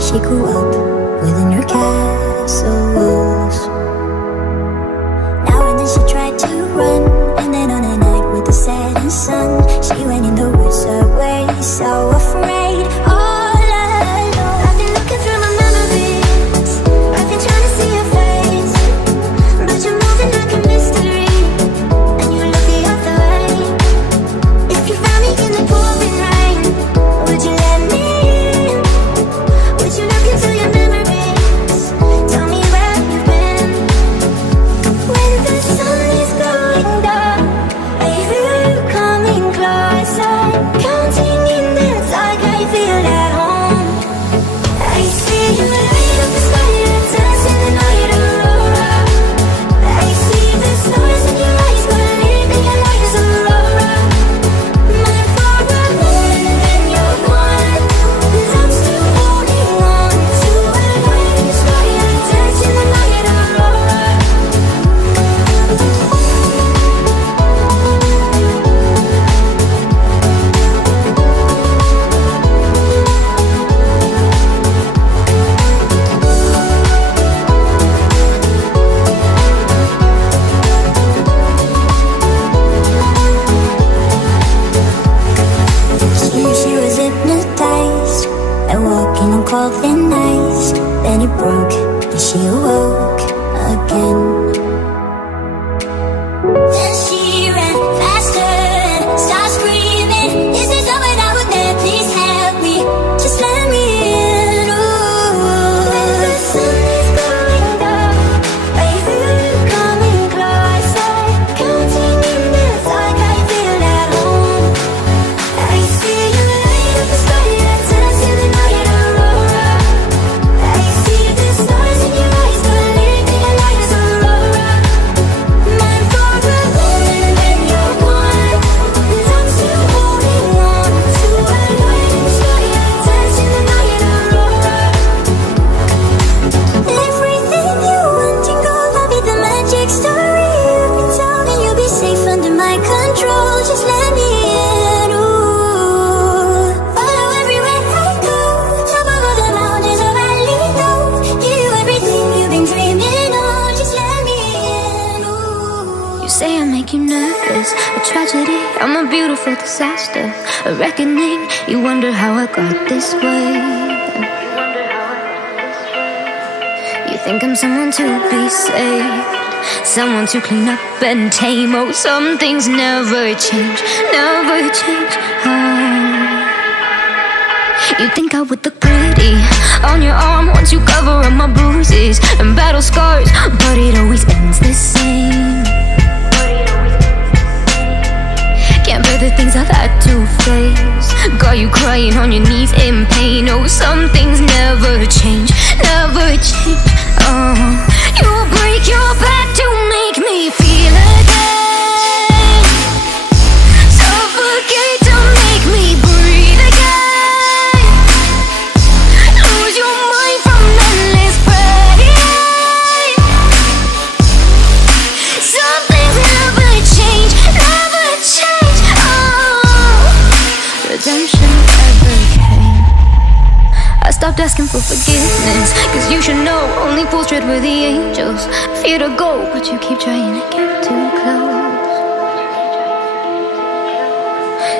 She grew up within her castle walls. Now and then she tried to run, and then on a night with the setting sun, she went in the woods away, so afraid, all alone. I've been looking through my memories, I've been trying to see your face, but you're moving like a mystery, and you look the other way. If you found me in the pouring rain, would you let me in? Would you look into your memories? Tell me where you've been. When the sun is going down, I feel you coming closer, counting in the dark, I feel at home. I see you light up the sky, you're dancing the night aurora. I see the stars in your eyes, believing your light is aurora. My for a moment, then you're gone, and I'm still holding on to a light in the sky, you're dancing the night aurora. She was hypnotized and walking on cold thin ice. Then it broke and she awoke again. Then she ran faster and started screaming, "Is this over now? Would there please help me? Just let me in." Ooh. When the sun is going down, I feel you coming closer, counting in the dark, I feel at home. I see you light up the sky, you're dancing the night aurora. I see the stars in your eyes, believing your light make you nervous. A tragedy, I'm a beautiful disaster. A reckoning, you wonder how I got this way. You think I'm someone to be saved, someone to clean up and tame. Oh, some things never change, never change. Oh. You think I would look pretty on your arm once you cover up my bruises and battle scars, but it always ends the same. Can't bear the things I've had to face, got you crying on your knees in pain. Oh, some things never change, never change. Oh, you break your back to make me feel again, suffocate to make me breathe again, lose your mind from endless pain. Some things never change, never change. Oh, redemption never came. I stopped asking for forgiveness, cause you should know only fools tread where the angels fear to go, but you keep trying to get too close.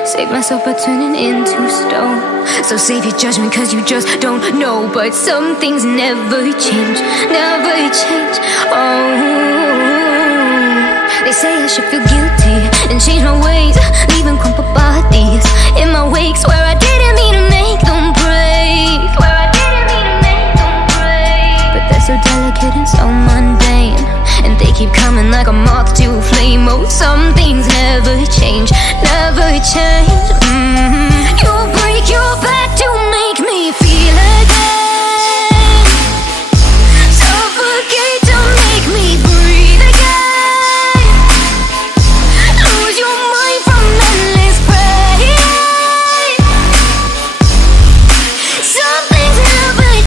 Save myself by turning into stone, so save your judgment cause you just don't know. But some things never change, never change. Oh, they say I should feel guilty and change my ways, leaving crumpled bodies in my wake. Swear I didn't mean to make them break, swear I didn't mean to make them break. But they're so delicate and so mundane, and they keep coming like a moth to a flame. Oh, some things never change, never change.